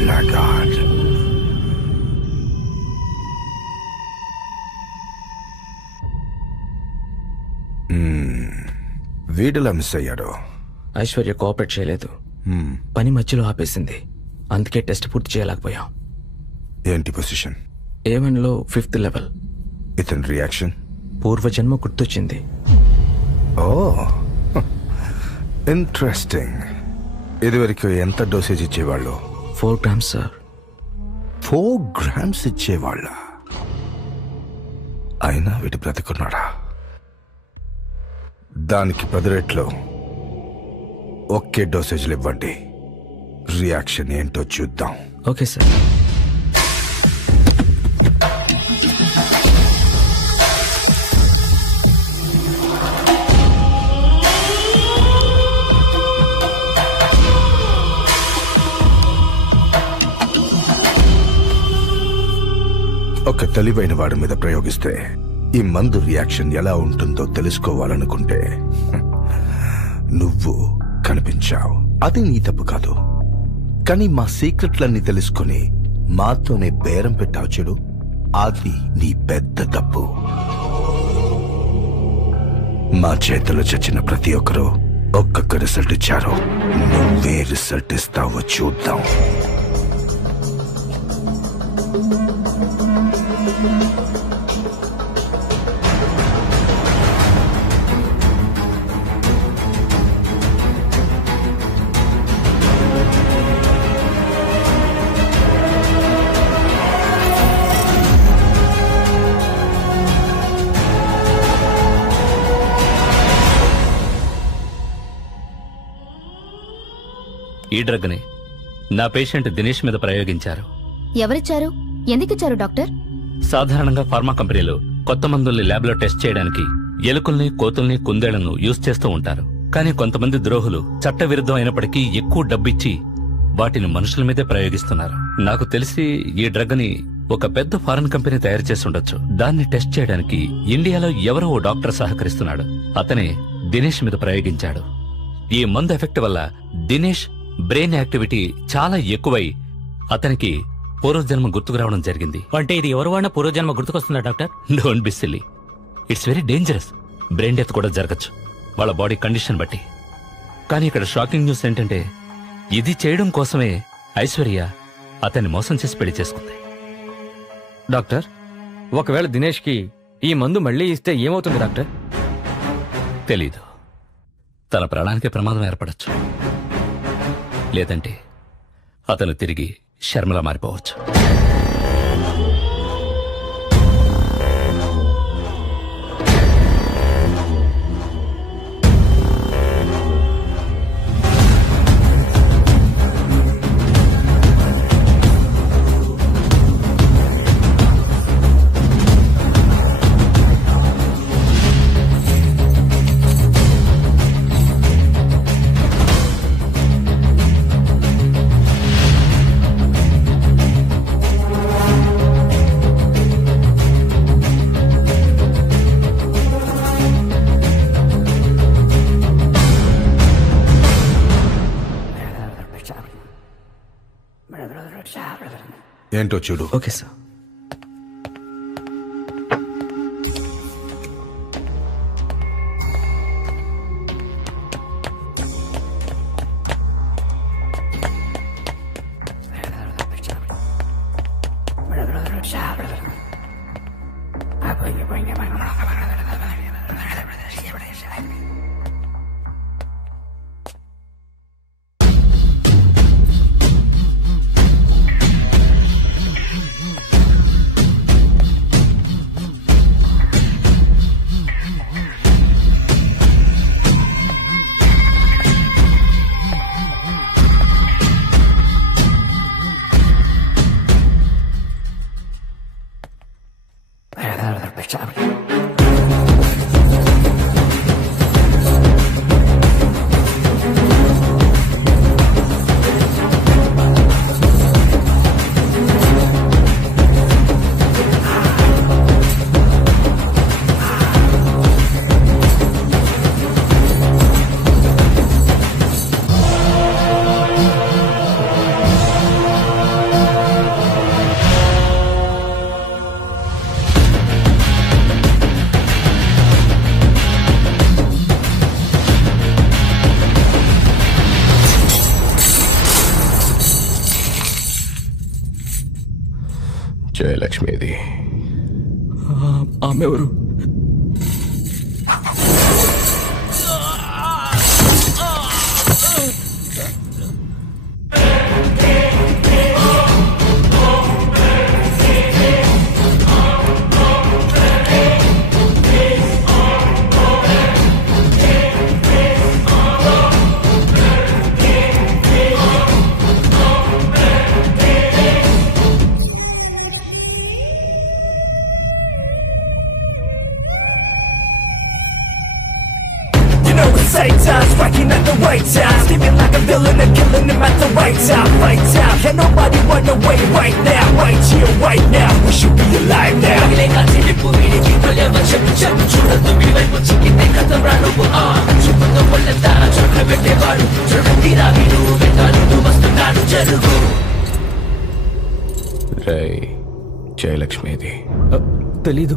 Blackguard. వీడిలా miss అయ్యాడు. Aishwarya cooperate చేయలేదు, పని మధ్యలో ఆపేసింది. అందుకే టెస్ట్ పూర్తి చేయలేకపోయాం. ఏంటి పొజిషన్? A1లో 5th level. ఇతని రియాక్షన్? పూర్వజన్మ గుర్తొచ్చింది. ఓ ఇంట్రెస్టింగ్. ఇదివరకు ఎంత డోసేజ్ ఇచ్చేవాళ్ళు? 4 grams సార్. 4 grams ఇచ్చేవాళ్ళ? అయినా వీటి బ్రతికున్నాడా? దానికి 10 రెట్లు ఒకే డోసేజ్లు ఇవ్వండి. రియాక్షన్ ఏంటో చూద్దాం. Okay sir. ఒక తెలివైన వాడి మీద ప్రయోగిస్తే ఈ మందు రియాక్షన్ ఎలా ఉంటుందో తెలుసుకోవాలనుకుంటే నువ్వు కనిపించావు. అది నీ తప్పు కాదు, కానీ మా సీక్రెట్లన్నీ తెలుసుకుని మాతోనే బేరం పెట్టావు చూడు, అది నీ పెద్ద తప్పు. మా చేతిలో చచ్చిన ప్రతి ఒక్కరూ ఒక్కొక్క రిజల్ట్ ఇచ్చారు. నువ్వే రిజల్ట్ ఇస్తావో చూద్దాం. ఈ డ్రగ్ ని నా పేషెంట్ దినేష్ మీద ప్రయోగించారు. ఎవరిచ్చారు? ఎందుకిచ్చారు డాక్టర్? సాధారణంగా ఫార్మా కంపెనీలు కొత్త మందుల్ని ల్యాబ్లో టెస్ట్ చేయడానికి ఎలుకల్ని, కోతుల్ని, కుందేళ్లను యూజ్ చేస్తూ ఉంటారు. కానీ కొంతమంది ద్రోహులు చట్టవిరుద్ధం అయినప్పటికీ ఎక్కువ డబ్బిచ్చి వాటిని మనుషుల మీదే ప్రయోగిస్తున్నారు. నాకు తెలిసి ఈ డ్రగ్ ని ఒక పెద్ద ఫారెన్ కంపెనీ తయారు చేసి ఉండొచ్చు. దాన్ని టెస్ట్ చేయడానికి ఇండియాలో ఎవరో ఓ డాక్టర్ సహకరిస్తున్నాడు. అతనే దినేష్ మీద ప్రయోగించాడు. ఈ మందు ఎఫెక్ట్ వల్ల దినేష్ బ్రెయిన్ యాక్టివిటీ చాలా ఎక్కువై అతనికి పూర్వజన్మ గుర్తుకు రావడం జరిగింది. అంటే ఇది ఎవరు వాడినా పూర్వజన్మ గుర్తుకొస్తుందా doctor? Don't be silly. It's very dangerous. Brain death కూడా జరగచ్చు వాళ్ళ బాడీ కండిషన్ బట్టి. కానీ ఇక్కడ షాకింగ్ న్యూస్ ఏంటంటే ఇది చేయడం కోసమే ఐశ్వర్య అతన్ని మోసం చేసి పెళ్లి చేసుకుంది. డాక్టర్, ఒకవేళ దినేష్కి ఈ మందు మళ్ళీ ఇస్తే ఏమవుతుంది డాక్టర్? తెలీదు. తన ప్రాణానికి ప్రమాదం ఏర్పడచ్చు, లేదంటే అతను తిరిగి శర్మలా మారిపోవచ్చు. ఏంటో చూడు. Okay sir. జయలక్ష్మిది. ఆమె ఎవరు? Striking at the right time, living like a villain and killing him at the right time. Right time, can nobody run away right now? Right here, right now, we should be alive now. రై జయలక్ష్మిది. తెలీదు.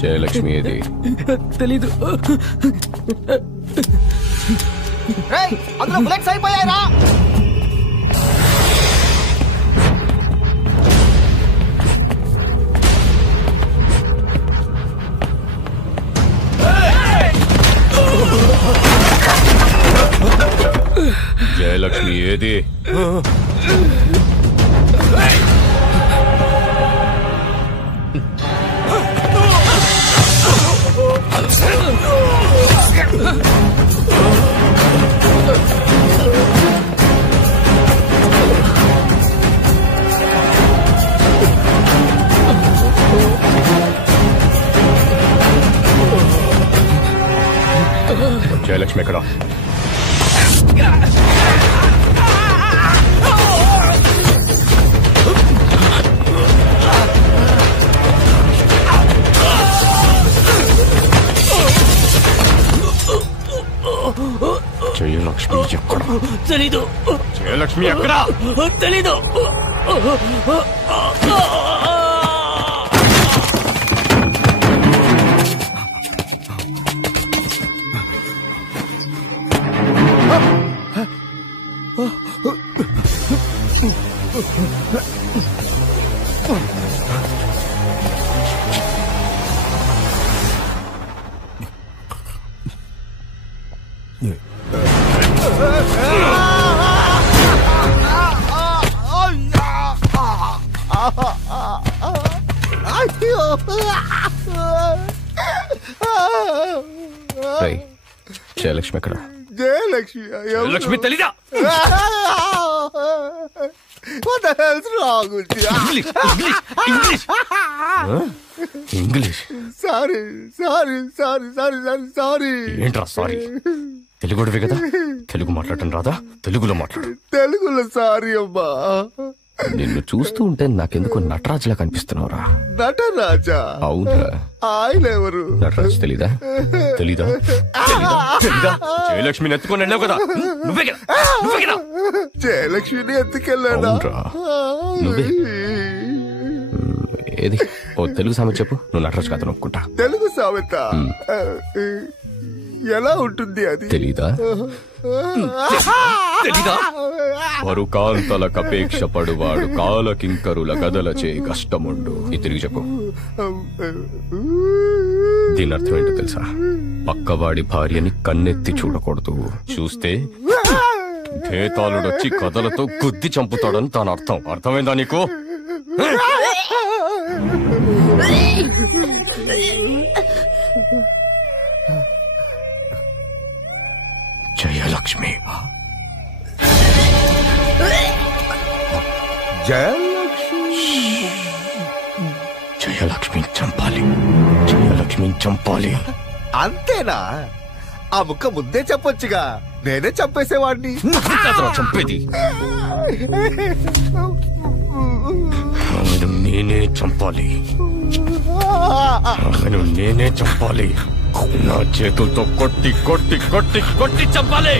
జయలక్ష్మి ఏది? తెలీదు. అందులో bullets అయిపోయారా? జయలక్ష్మి ఏది? జయలక్ష్మి ఎక్కడ? జయలక్ష్మి ఎక్కడ? తెలీదు. జయలక్ష్మి ఎక్కడ? తెలీదు. జయలక్ష్మి ఎక్కడ? జయలక్ష్మి తెలీదా? What the hell's wrong with you? English. Sorry. ఏంట్రా సారీ? తెలుగుడివి కదా, తెలుగు మాట్లాడటం రాదా? తెలుగులో మాట్లాడు. తెలుగులో సారీ అమ్మా. నిన్ను చూస్తూ ఉంటే నాకెందుకు నటరాజులా కనిపిస్తున్నావురా. నటరాజా? అవునా? ఆయన ఎవరు? నటరాజు తెలీదా? తెలీదా? జయలక్ష్మిని ఎత్తుకొని వెళ్ళావు కదా, నువ్వే కదా. జయలక్ష్మిని ఎత్తుకెళ్ళాడా? నువ్వే. ఏది ఓ తెలుగు సామెత చెప్పు. నువ్వు నటరాజు కాదు ఒప్పుకుంటా. తెలుగు సామెత ఎలా ఉంటుంది అది? తెలీదా? వరుకాంతల కపేక్ష పడువాడు కాలకింకరుల గదలచే కష్టముండు. ఈ తిరిగి చెప్పు. దీని అర్థం ఏంటో తెలుసా? పక్కవాడి భార్యని కన్నెత్తి చూడకూడదు. చూస్తే భేతాళుడొచ్చి కథలతో గుద్ది చంపుతాడని దాని అర్థం. అర్థమైందా నీకు? జయలక్ష్మి జయలక్ష్మి చంపాలి. జయలక్ష్మి చంపాలి. అంతేనా? ఆ ముక్క ముందే చెప్పొచ్చుగా, నేనే చంపేసేవాడిని. చంపేది నేనే చంపాలి. నేనే చంపాలి. నా చేతులతో కొట్టి కొట్టి కొట్టి కొట్టి చంపాలి.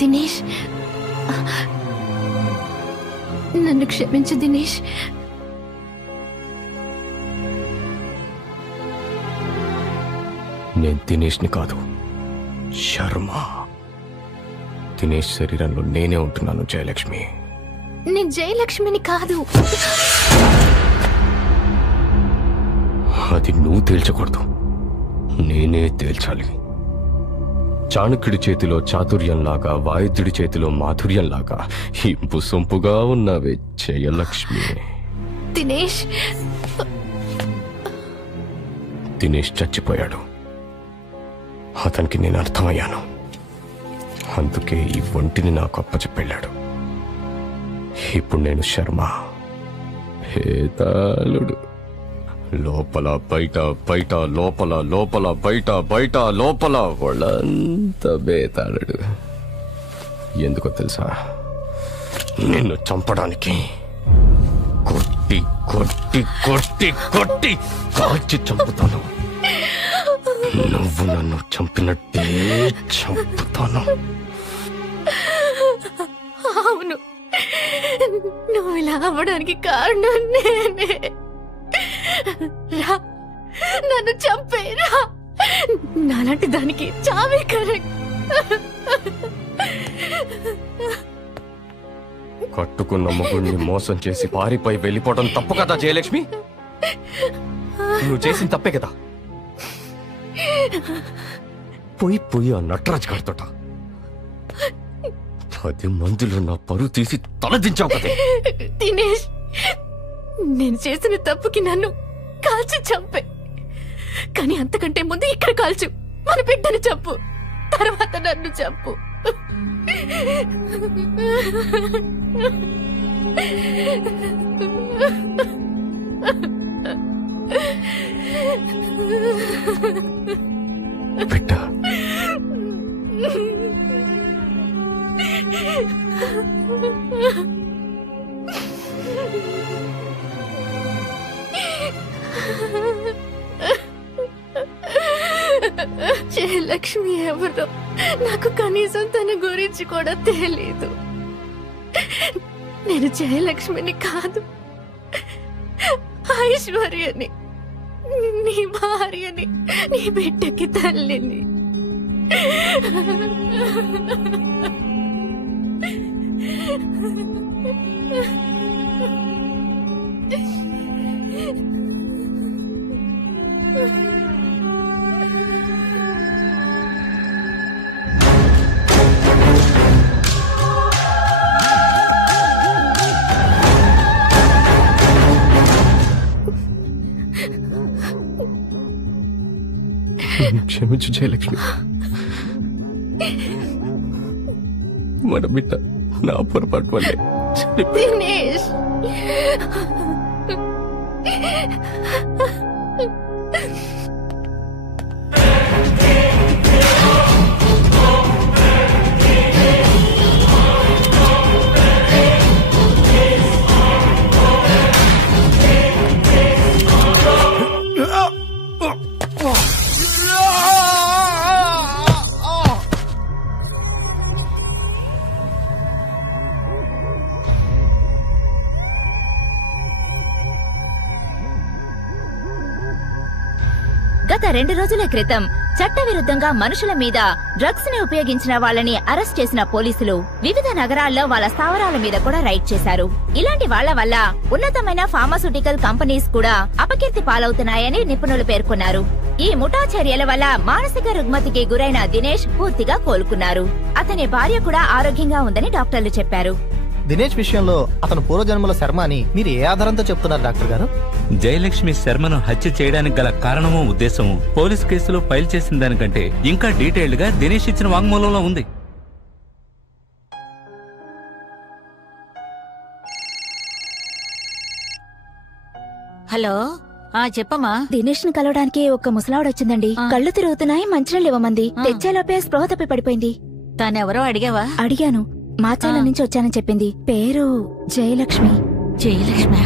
దినేష్, నన్ను క్షమించు దినేష్. నేను దినేష్ని కాదు, శర్మ. దినేష్ శరీరంలో నేనే ఉంటున్నాను జయలక్ష్మి. నేను జయలక్ష్మిని కాదు. అది నువ్వు తేల్చకూడదు, నేనే తేల్చాలి. చాణక్యుడి చేతిలో చాతుర్యంలాగా, వాయుద్యుడి చేతిలో మాధుర్యంలాగా ఇంపు సొంపుగా ఉన్నవే జయలక్ష్మి. దినేష్ దినేష్ చచ్చిపోయాడు. అతనికి నేను అర్థమయ్యాను. అందుకే ఈ ఒంటిని నాకు అప్పచెప్పెళ్ళాడు. ఇప్పుడు నేను శర్మ, భేతాళుడు. లోపల బయట, బయట లోపల, లోపల బయట, బయట లోపల, వాళ్ళంతా భేతాళుడు. ఎందుకో తెలుసా? నిన్ను చంపడానికి కొట్టి కొట్టి కొట్టి కొట్టి కాల్చి చంపుతాను. నువ్వు నన్ను చంపినట్టే చంపుతాను. అవును, నువ్వు ఇలా అవ్వడానికి కారణం నేనే. రా, నన్ను చంపేరా. నాలాంటి దానికి చావే కరెక్ట్. కట్టుకున్న మొగుడిని మోసం చేసి పారిపోయి వెళ్ళిపోవడం తప్పు కదా జయలక్ష్మి? నువ్వు చేసిన తప్పే కదా. పోయి పోయి ఆ నటరాజ్ గారితోట 10 మందిలో నా పరువు తీసి తలదించావు కదే. దినేష్, నేను చేసిన తప్పుకి నన్ను కాల్చి చంపే. కానీ అంతకంటే ముందు ఇక్కడ కాల్చు. మన బిడ్డను చంపు, తర్వాత నన్ను చంపు. బిడ్డ, జయలక్ష్మి ఎవరో నాకు కనీసం తన గురించి కూడా తెలీదు. నేను జయలక్ష్మిని కాదు, ఐశ్వర్యని. నీ భార్యని, నీ బిడ్డకి తల్లిని. క్షమించు జయలక్ష్మి. మన బిడ్డ నా పొరపాటు వల్లే దినేష్, గత 2 రోజుల క్రితం చట్టవిరుద్ధంగా మనుషుల మీద డ్రగ్స్ ని ఉపయోగించిన వాళ్ళని అరెస్ట్ చేసిన పోలీసులు వివిధ నగరాల్లో వాళ్ళ స్థావరాల మీద కూడా రైడ్ చేశారు. ఇలాంటి వాళ్ల వల్ల ఉన్నతమైన ఫార్మాస్యూటికల్ కంపెనీస్ కూడా అపకీర్తి పాలవుతున్నాయని నిపుణులు పేర్కొన్నారు. ఈ ముఠా చర్యల వల్ల మానసిక రుగ్మతికి గురైన దినేష్ పూర్తిగా కోలుకున్నారు. అతని భార్య కూడా ఆరోగ్యంగా ఉందని డాక్టర్లు చెప్పారు. దినేష్ విషయంలో అతను పూర్వజన్మల శర్మ అని మీరు ఏ ఆధారంతో చెప్తున్నారు డాక్టర్ గారు? జయలక్ష్మి శర్మను హత్య చేయడానికి గల కారణమో ఉద్దేశము పోలీస్ కేసులో ఫైల్ చేసిన దానికంటే ఇంకా డీటెయిల్డ్ గా దినేష్ ఇచ్చిన వాంగ్మూలంలో ఉంది. హలో, చెప్పమ్మా. దినేష్ ని కలవడానికి ఒక ముసలావిడొచ్చిందండి. కళ్ళు తిరుగుతున్నాయి, మంచినీళ్ళు ఇవ్వమంది. తెచ్చేలోపే స్పృహ తప్పి పడిపోయింది. తానెవరో అడిగావా? అడిగాను. మాచాల నుంచి వచ్చానని చెప్పింది. పేరు జయలక్ష్మి. జయలక్ష్మి